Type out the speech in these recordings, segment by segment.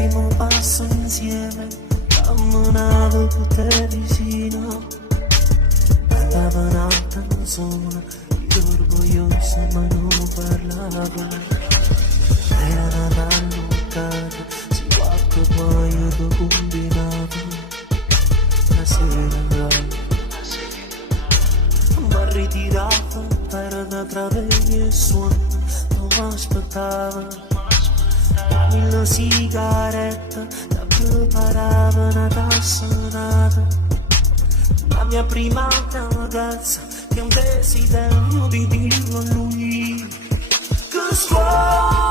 primo passo insieme, camminavo con te vicino, cantava una canzone, io orgoglioso ma non parlavo. Era una allungata, si quattro poi io ti combinavo. La sera mi ritirava per da traveglia e suono, non mi aspettava. La sigaretta la preparava una tassonata, la mia prima ragazza che un desiderio di dirlo a lui che scuola.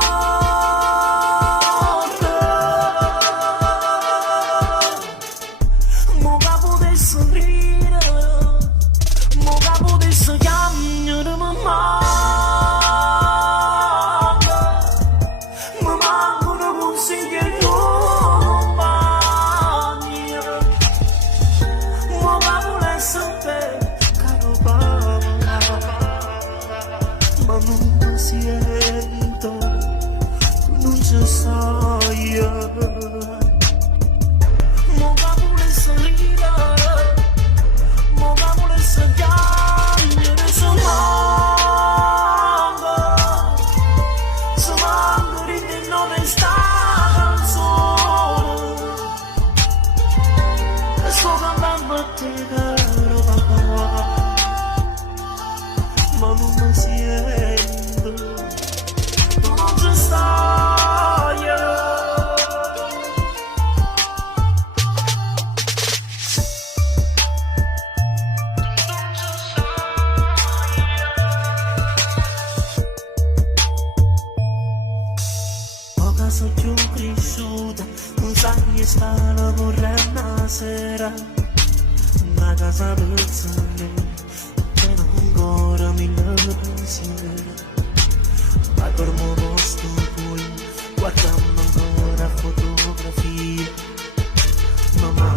Mo capo di sorridere, mo capo di sognare mamma. Siento, non ci sai. Mo capule salire, mo capule sagliare, so manco di te non è stata canzone, e sto cantando a te caro papà, ma non mi siento. Sono più cresciuta, non sai che stava vorrei una sera, una casa per sole, che non ancora mille pensieri, ma dormo posto poi, guardando ancora fotografie, mamma,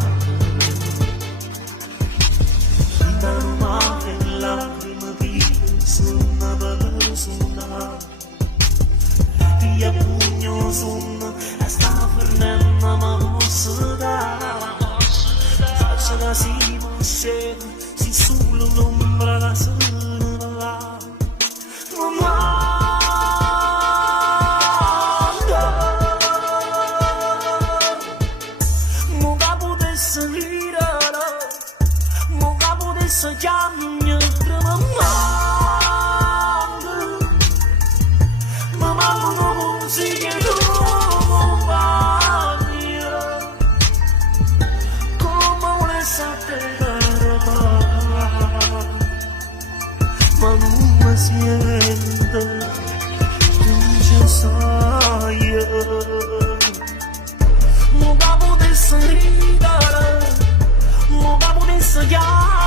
vita non male, lacrime vive, sono persona. Via pugno sonno, e sta fermando ma posso dare. Faccia da si scende, si sulla l'ombra la sera là. Non manda, mo capo di salire, mo capo di sognare, mamma. Ma non mi siento, non ci sai. Mo capo di sorridere, mo capo di sognare.